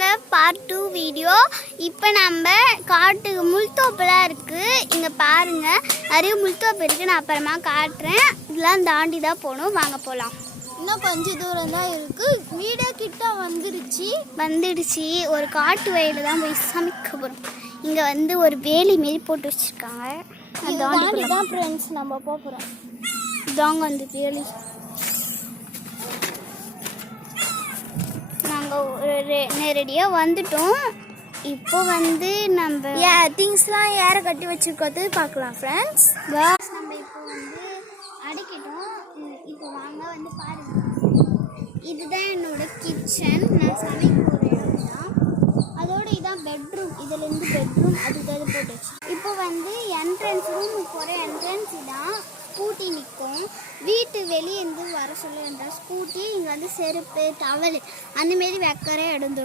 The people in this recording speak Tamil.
வாங்க பார்ட் 2 வீடியோ. இப்போ நம்ம காட்டுக்கு முள்தோப்புலாம் இருக்குது. இங்கே பாருங்கள், நிறைய முள்தோப்பு இருக்குது. நான் அப்புறமா காட்டுறேன். இதெல்லாம் தாண்டி தான் போகணும். வாங்க போகலாம். இன்னும் கொஞ்சம் தூரம் தான் இருக்குது. வீடே கிட்ட வந்துடுச்சு. ஒரு காட்டு வயலில் தான் போய் சமைக்க போகிறோம். இங்கே வந்து ஒரு வேலி மாரி போட்டு வச்சுருக்காங்க. தாண்டி தான் ஃப்ரெண்ட்ஸ் நம்ம போகிறோம். இதாங்க அந்த வேலி. நாங்கள் நேரடியாக வந்துட்டோம். இப்போ வந்து நம்ம திங்ஸ்லாம் ஏற கட்டி வச்சுருக்கிறது பார்க்கலாம் ஃப்ரெண்ட்ஸ். நம்ம இப்போ வந்து அடைக்கிட்டோம். இப்போ வாங்க வந்து பாருங்கள். இதுதான் என்னோட கிச்சன். நான் சமைக்க போகிற இடம் தான். அதோட இதான் பெட்ரூம். இதுலேருந்து பெட்ரூம் அதுதான் போட்டு வச்சு. இப்போ வந்து என்ட்ரன்ஸ் ரூமுக்கு போகிற என்ட்ரன்ஸ் இதான். ஸ்கூட்டி நிற்கும். வீட்டு வெளியேருந்து வர சொல்ல வேண்டாம். ஸ்கூட்டி இங்கே வந்து செருப்பு டவல் அந்தமாரி வைக்கிற இடம்